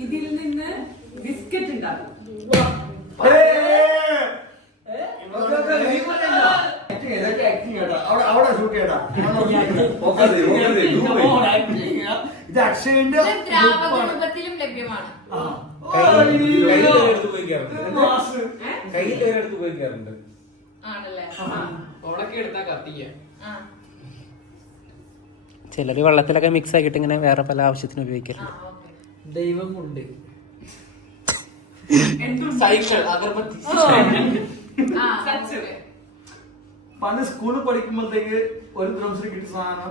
ഇതിൽ നിന്ന് ബിസ്ക്കറ്റ് ഉണ്ടാക്കും. അവിടെ ഷൂട്ട് ചെയ്യടാ. ഇത് അക്ഷയന്റെ ദ്രാവക രൂപത്തിലും ലഭ്യമാണ്. കയ്യിൽ എടുത്ത് ഉപയോഗിക്കാറുണ്ട്. ആണല്ലേ? ഉണക്കി എടുത്താ കത്തിക്ക. ചിലര് വെള്ളത്തിലൊക്കെ മിക്സ് ആക്കിയിട്ട് ഇങ്ങനെ വേറെ പല ആവശ്യത്തിന് ഉപയോഗിക്കലുണ്ട്. ദൈവം കൊണ്ട് സൈക്കിൾ, അഗർബത്തി. പണ്ട് സ്കൂളിൽ പഠിക്കുമ്പോഴത്തേക്ക് ഒരു ദ്രംസിൽ കിട്ടിയ സാധനം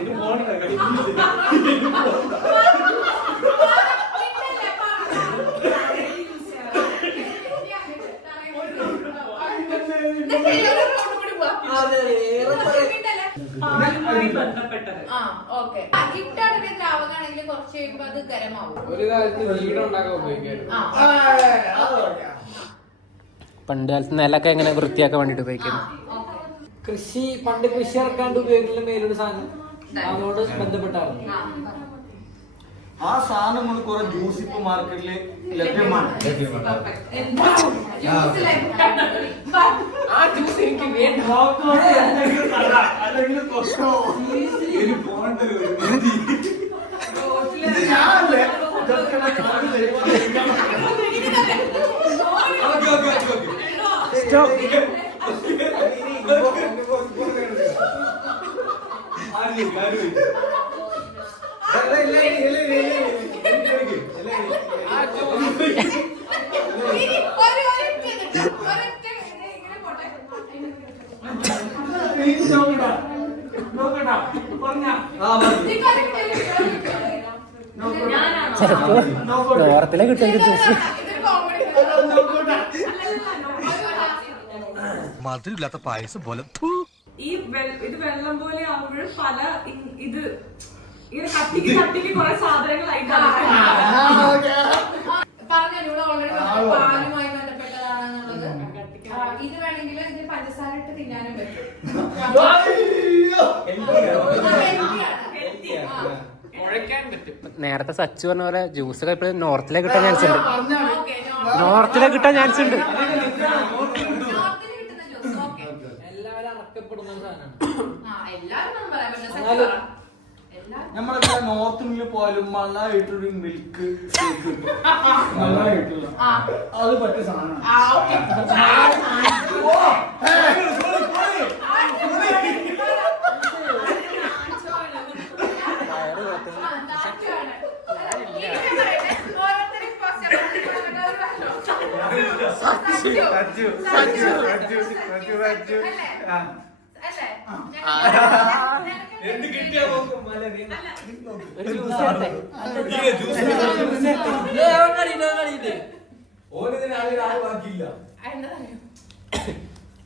ഇത് മോളിലാ ബന്ധപ്പെട്ടത്. ഗിഫ്റ്റാണെങ്കിൽ ദ്രാവകമാണെങ്കിൽ കുറച്ച് കഴിയുമ്പോ അത് ഗരമാവും. ഒരു കാലത്ത് വീട് ഉണ്ടാക്കാൻ ഉപയോഗിക്കായിരുന്നു. പണ്ട് കാലത്ത് നിലൊക്കെ എങ്ങനെ വൃത്തിയാക്കാൻ വേണ്ടിട്ട് ഉപയോഗിക്കുന്നു. പണ്ട് കൃഷി ഇറക്കാണ്ട് ഉപയോഗിക്കുന്ന മേലൊരു സാധനം അതോട് ബന്ധപ്പെട്ടാണ്. ആ സാധനം കൊണ്ട് കുറെ ജ്യൂസ് ഇപ്പൊ മാർക്കറ്റില് ലഭ്യമാണ്. ആ ജ്യൂസ് എനിക്ക് വേണ്ട. നോർത്തിലെ കിട്ടുന്ന ജ്യൂസ് മധുരമില്ലാത്ത പായസം പോലെ. ഇത് വെള്ളം പോലെ ആവുമ്പോഴും പല ഇത് ഇങ്ങനെ കട്ടിക്ക് കുറെ സാധനങ്ങളായിട്ടാണ്. പറഞ്ഞു ഇവിടെ ഓൾറെഡി പാലുമായി ബന്ധപ്പെട്ടതാണെന്നുള്ളത്. ഇത് വേണമെങ്കിൽ ഇതിൽ പഞ്ചസാര ഇട്ട് തിന്നാനും പറ്റും. കുഴയ്ക്കാൻ പറ്റും. നേരത്തെ സച്ചു പറഞ്ഞ പോലെ ജ്യൂസ് ഒക്കെ ഇപ്പോഴും നോർത്തിലെ കിട്ടാൻ ചാൻസ് ഉണ്ട്. നോർത്തിലെ കിട്ടാൻ ചാൻസ് ഉണ്ട്. എല്ലാവരും അറക്കപ്പെടുന്ന സാധനമാണ്. നമ്മളൊക്കെ നോർത്ത് പോയാലും മള്ളായിട്ടൊരു മിൽക്ക് ഷേക്ക് കിട്ടും. മള്ളായിട്ടുള്ള അത് പറ്റിയ സാധനമാണ്.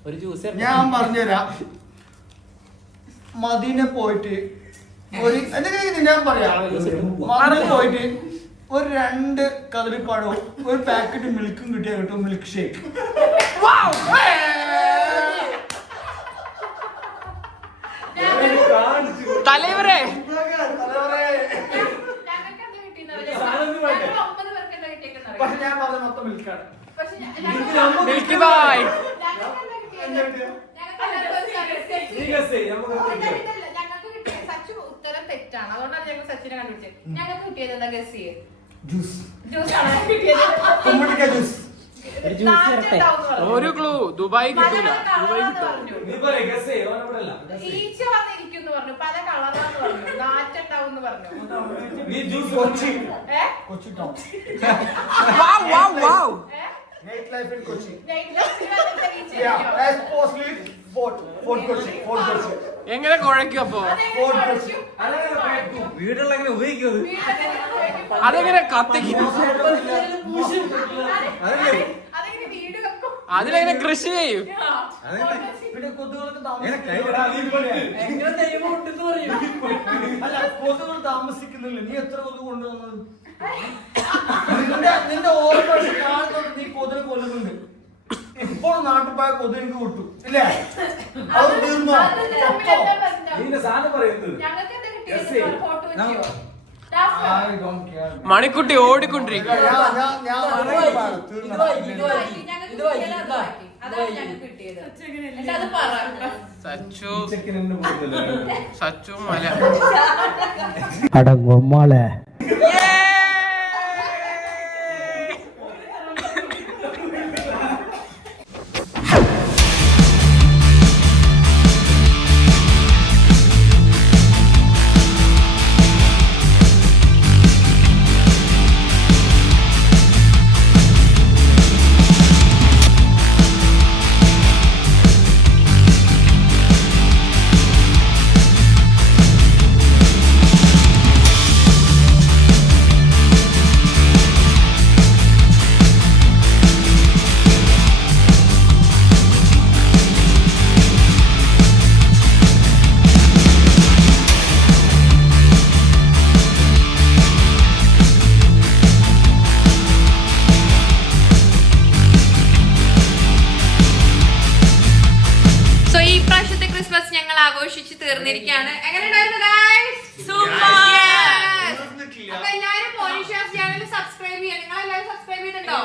ഒരു ജ്യൂസ് ഞാൻ പറഞ്ഞുതരാം. മദീനെ പോയിട്ട് ഞാൻ പറയാം. മദീനെ പോയിട്ട് ഒരു 2 കദളിപ്പഴവും ഒരു പാക്കറ്റ് മിൽക്കും കിട്ടിയാൽ കിട്ടും മിൽക്ക് ഷേക്ക്. തലവരെ പക്ഷെ ഞാൻ പറഞ്ഞ മൊത്തം മിൽക്കാണ്. Milky boy. സച്ചു ഉത്തരം തെറ്റാണ്. അതുകൊണ്ടാണ് ഞങ്ങൾ സച്ചിനെ കണ്ടുപിടിച്ചത്. ഞങ്ങൾക്ക് കിട്ടിയത് എന്താ ഗസ് ചെയ്യേ? ജ്യൂസ്. ജ്യൂസ് ആണ് കിട്ടിയത്. കുമ്മിടിക്ക ജ്യൂസ്. ഒരു ക്ലൂ ദുബായ് കിട്ടില്ല. നീ പറയ്, guess ചെയ്യ്, ഓൻ ഇവിടെ അല്ല. ഈച്ച വന്നിരിക്കും പറഞ്ഞു, പല കളറാന്ന് പറഞ്ഞു, നാറ്റുണ്ടാവും പറഞ്ഞു. നീ ജ്യൂസ് കൊച്ചി ഏ? കൊച്ചി ടൗൺ ഏ? Night life in Kochi Night life ൽ വന്നിട്ട് ഈച്ച Yeah, ഇരിക്കുവോ? especially Fort Kochi. എങ്ങനെ കുഴക്കും അപ്പൊ? അതെങ്ങനെ കുഴയ്ക്കും? വീടുള്ള എങ്ങനെ ഉപയോഗിക്കുന്നത്? വീട്ടിലെങ്ങനെ കുഴയ്ക്കും? അതെങ്ങനെ കത്തിക്കും? അതെങ്ങനെ വീട് വെക്കും? അതിലെങ്ങനെ കൃഷി ചെയ്യും? പിന്നെ കൊതുകൾക്ക് അല്ല കൊതുകൾ താമസിക്കുന്നില്ല. നീ എത്ര കൊതുക് കൊണ്ടുവന്നത്? നിന്റെ ഓരോ പ്രാവശ്യം കാണുന്നത് നീ കൊതുക് കൊല്ലുന്നുണ്ട്. ഇപ്പോൾ നാട്ടുപോയ കൊതു എനിക്ക് വിട്ടു ഇല്ലേ? അത് തീർന്നോ? അത് തമ്മിലെന്താ ബന്ധം? നിന്റെ സാധനം പറയുന്നത് ഞങ്ങൾക്ക് എന്താ Yes, കിട്ടിയത്? ചെയ്യ്. ഫോട്ടോ വെച്ചോ? I don't care. മണിക്കുട്ടി ഓടിക്കൊണ്ടിരിക്കും. ഞാൻ തീർന്നു. അതാണ് ഞങ്ങൾക്ക് കിട്ടിയത്. എന്നിട്ട് അത് പറ. സച്ചു ചെക്കൻ എന്നെ പോകുന്നില്ല. സച്ചു മല. അടങ്ങുമ്പോളെ സോ ഈ പ്രാവശ്യത്തെ ക്രിസ്മസ് ഞങ്ങൾ ആഘോഷിച്ച് തീർന്നിരിക്കുകയാണ്. എങ്ങനെയുണ്ടായിരുന്നു guys? Super. Yes. അപ്പൊ എല്ലാരും മോനിഷാസ് ചാനൽ സബ്സ്ക്രൈബ് ചെയ്യാം. നിങ്ങൾ എല്ലാവരും സബ്സ്ക്രൈബ് ചെയ്തിട്ടുണ്ടോ?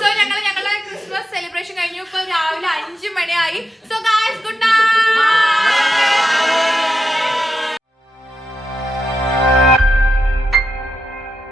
സോ ഞങ്ങൾ ഞങ്ങളുടെ ക്രിസ്മസ് സെലിബ്രേഷൻ കഴിഞ്ഞു. ഇപ്പൊ രാവിലെ 5 മണിയായി. So guys good night.